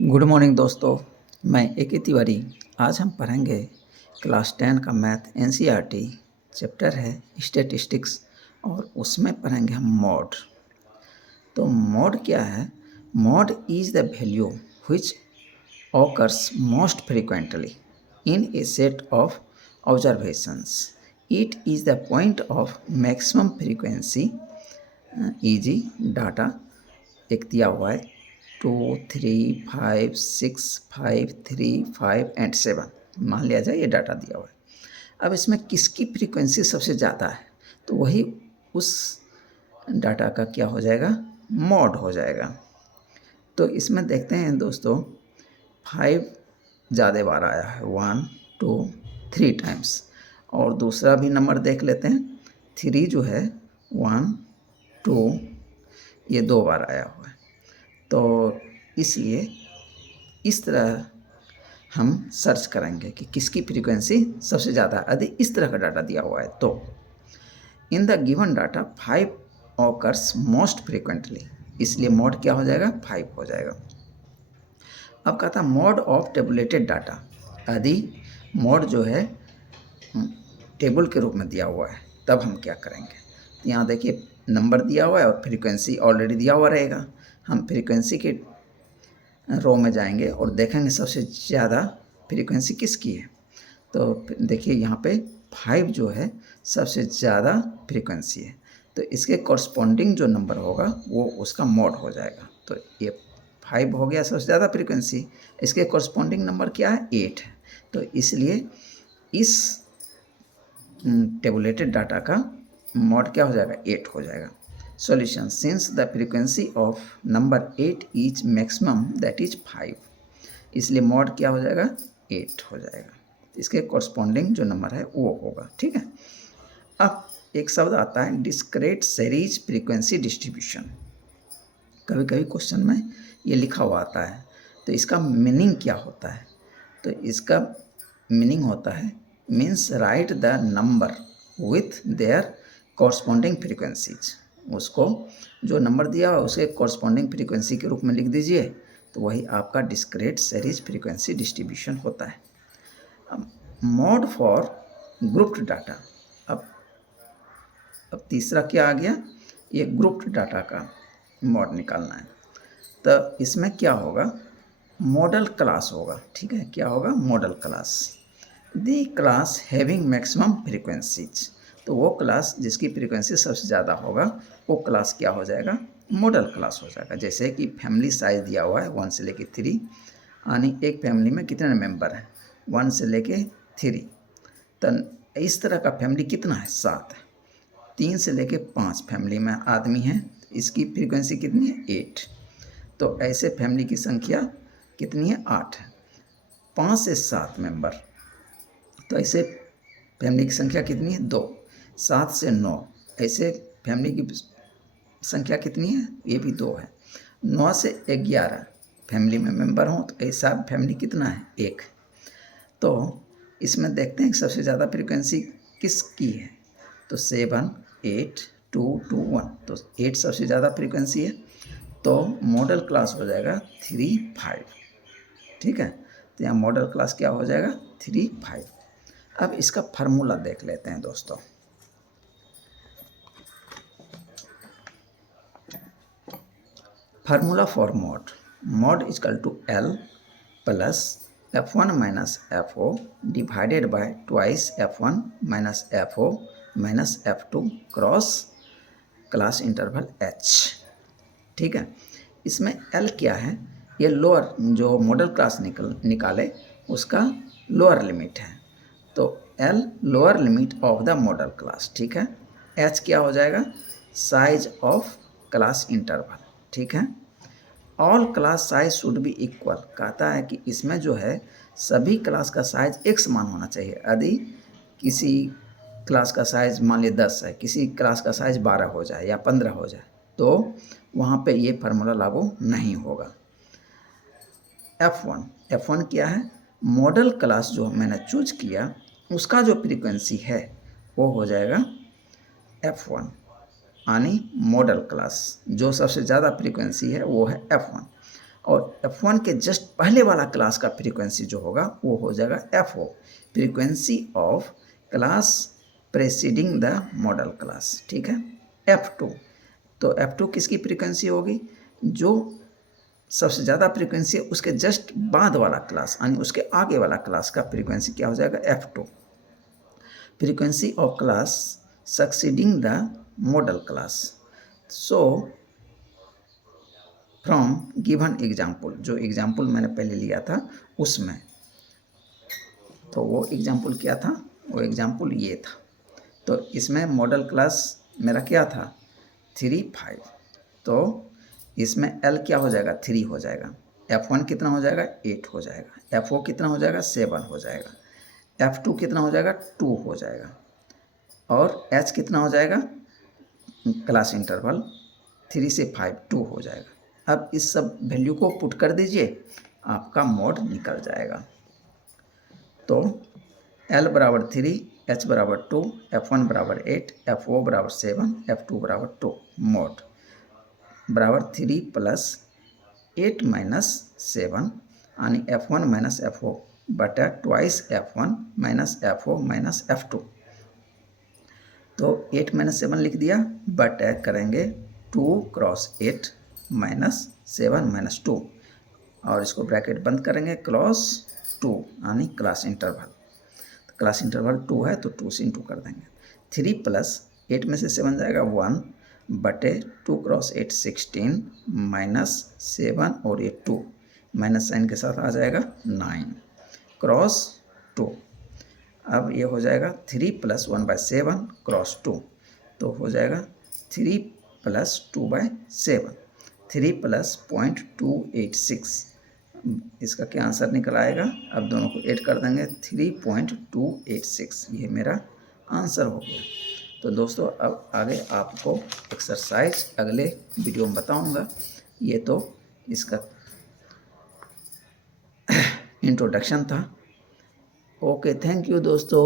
Good morning दोस्तों। मैं A K. Tiwari. आज हम पढ़ेंगे क्लास 10 का मैथ एनसीईआरटी चैप्टर है स्टैटिस्टिक्स और उसमें पढ़ेंगे हम मॉड। तो मॉड क्या है? Mod is the value which occurs most frequently in A set of observations. It is the point of maximum frequency easy data एक दिया हुआ है 2, 3, 5, 6, 5, 3, 5 एंड 7 मान लिया जाए ये डाटा दिया हुआ है। अब इसमें किसकी फ्रीक्वेंसी सबसे ज़्यादा है तो वही उस डाटा का क्या हो जाएगा, मॉड हो जाएगा। तो इसमें देखते हैं दोस्तों 5 ज़्यादा बार आया है 1, 2, 3 टाइम्स। और दूसरा भी नंबर देख लेते हैं 3 जो है 1, 2 ये 2 बार आया हुआ है। तो इसलिए इस तरह हम सर्च करेंगे कि किसकी फ्रीक्वेंसी सबसे ज़्यादा। यदि इस तरह का डाटा दिया हुआ है तो in the given data 5 occurs most frequently, इसलिए मॉड क्या हो जाएगा, 5 हो जाएगा। अब कहता मॉड ऑफ टेबुलेटेड डाटा। यदि मॉड जो है टेबल के रूप में दिया हुआ है तब हम क्या करेंगे। यहाँ देखिए नंबर दिया हुआ है और फ्रीक्वेंसी ऑलरेडी दिया हुआ रहेगा। हम फ्रीक्वेंसी के रो में जाएंगे और देखेंगे सबसे ज़्यादा फ्रीक्वेंसी किसकी है। तो देखिए यहाँ पे 5 जो है सबसे ज़्यादा फ्रीक्वेंसी है, तो इसके कॉरस्पॉन्डिंग जो नंबर होगा वो उसका मॉड हो जाएगा। तो ये 5 हो गया सबसे ज़्यादा फ्रीक्वेंसी, इसके कॉरस्पॉन्डिंग नंबर क्या है, 8 है। तो इसलिए इस टेबुलेटेड डाटा का मॉड क्या हो जाएगा, 8 हो जाएगा। Solution since the frequency of number 8 is maximum that is 5, इसलिए मॉड क्या हो जाएगा, 8 हो जाएगा। इसके कॉरस्पॉन्डिंग जो नंबर है वो होगा। ठीक है। अब एक शब्द आता है डिस्क्रीट सीरीज फ्रीक्वेंसी डिस्ट्रीब्यूशन। कभी कभी क्वेश्चन में ये लिखा हुआ आता है, तो इसका मीनिंग क्या होता है। तो इसका मीनिंग होता है means right the number with their corresponding frequencies. उसको जो नंबर दिया हुआ उसके कॉरस्पॉन्डिंग फ्रीक्वेंसी के रूप में लिख दीजिए, तो वही आपका डिस्क्रीट सीरीज फ्रीक्वेंसी डिस्ट्रीब्यूशन होता है। अब मॉड फॉर ग्रुप्ड डाटा। अब तीसरा क्या आ गया, ये ग्रुप्ड डाटा का मॉड निकालना है। तो इसमें क्या होगा, मॉडल क्लास होगा। ठीक है, क्या होगा, मॉडल क्लास। दी क्लास हैविंग मैक्सिमम फ्रीक्वेंसीज, तो वो क्लास जिसकी फ्रीक्वेंसी सबसे ज़्यादा होगा वो क्लास क्या हो जाएगा, मॉडल क्लास हो जाएगा। जैसे कि फैमिली साइज दिया हुआ है 1 से लेके 3, यानी एक फैमिली में कितने मेंबर हैं, 1 से लेके 3। तो इस तरह का फैमिली कितना है, 7 है। 3 से लेके 5 फैमिली में आदमी हैं, इसकी फ्रीक्वेंसी कितनी है, 8। तो ऐसे फैमिली की संख्या कितनी है, 8 है। 5 से 7 मेंबर, तो ऐसे फैमिली की संख्या कितनी है, 2। 7 से 9, ऐसे फैमिली की संख्या कितनी है, ये भी 2 है। 9 से 11 फैमिली में मेंबर हों तो ऐसा फैमिली कितना है, 1। तो इसमें देखते हैं कि सबसे ज़्यादा फ्रीक्वेंसी किसकी है। तो 7, 8, 2, 2, 1, तो 8 सबसे ज़्यादा फ्रीक्वेंसी है। तो मॉडल क्लास हो जाएगा 3, 5। ठीक है, तो यहाँ मॉडल क्लास क्या हो जाएगा, 3, 5। अब इसका फार्मूला देख लेते हैं दोस्तों। Formula for mode, mode equal to L plus F1 minus FO divided by twice F1 minus FO minus F2 cross class interval H। ठीक है, इसमें L क्या है, ये लोअर जो मॉडल क्लास निकाले उसका लोअर लिमिट है। तो L lower limit of the model class. ठीक है, H क्या हो जाएगा, साइज ऑफ क्लास इंटरवल। ठीक है, all class size should be equal, कहता है कि इसमें जो है सभी क्लास का साइज एक समान होना चाहिए। यदि किसी क्लास का साइज मान लीजिए 10 है, किसी क्लास का साइज 12 हो जाए या 15 हो जाए, तो वहाँ पे ये फार्मूला लागू नहीं होगा। F1 क्या है, मॉडल क्लास जो मैंने चूज किया उसका जो फ्रीक्वेंसी है वो हो जाएगा F1, यानी मॉडल क्लास जो सबसे ज़्यादा फ्रीक्वेंसी है वो है F1। और F1 के जस्ट पहले वाला क्लास का फ्रीक्वेंसी जो होगा वो हो जाएगा FO, frequency of class presiding the model class, ठीक है। F2, तो F2 किसकी फ्रीक्वेंसी होगी, जो सबसे ज़्यादा फ्रीक्वेंसी है उसके जस्ट बाद वाला क्लास यानी उसके आगे वाला क्लास का फ्रीक्वेंसी क्या हो जाएगा, F2, frequency of class succeeding the model class. So from given example, जो एग्जाम्पल मैंने पहले लिया था उसमें, तो वो एग्जाम्पल क्या था, वो एग्जाम्पल ये था। तो इसमें मॉडल क्लास मेरा क्या था 3, 5, तो इसमें L क्या हो जाएगा 3 हो जाएगा, F1 कितना हो जाएगा 8 हो जाएगा, FO कितना हो जाएगा 7 हो जाएगा, F2 कितना हो जाएगा 2 हो जाएगा, और H कितना हो जाएगा क्लास इंटरवल 3 से 5 2 हो जाएगा। अब इस सब वैल्यू को पुट कर दीजिए, आपका मोड निकल जाएगा। तो L बराबर 3, H बराबर 2, F1 बराबर 8, FO बराबर 7, F2 बराबर 2, मोड बराबर 3 प्लस 8 माइनस 7 यानी F1 माइनस FO बटा twice F1 minus FO minus F2। तो 8 माइनस 7 लिख दिया, बटा करेंगे 2 क्रॉस 8 माइनस 7 माइनस 2, और इसको ब्रैकेट बंद करेंगे, क्रॉस 2 यानी क्लास इंटरवल, तो क्लास इंटरवल 2 है तो 2 से इंटू कर देंगे। 3 प्लस 8 में से 7 जाएगा 1 बटे 2 क्रॉस 8 16 माइनस 7 और ये 2 माइनस साइन के साथ आ जाएगा 9 क्रॉस 2। अब ये हो जाएगा 3 प्लस 1/7 क्रॉस 2, तो हो जाएगा 3 प्लस 2/7, 3 प्लस 0.286, इसका क्या आंसर निकल आएगा, अब दोनों को ऐड कर देंगे 3.286, ये मेरा आंसर हो गया। तो दोस्तों अब आगे आपको एक्सरसाइज अगले वीडियो में बताऊंगा। ये तो इसका इंट्रोडक्शन था। ओके, थैंक यू दोस्तों।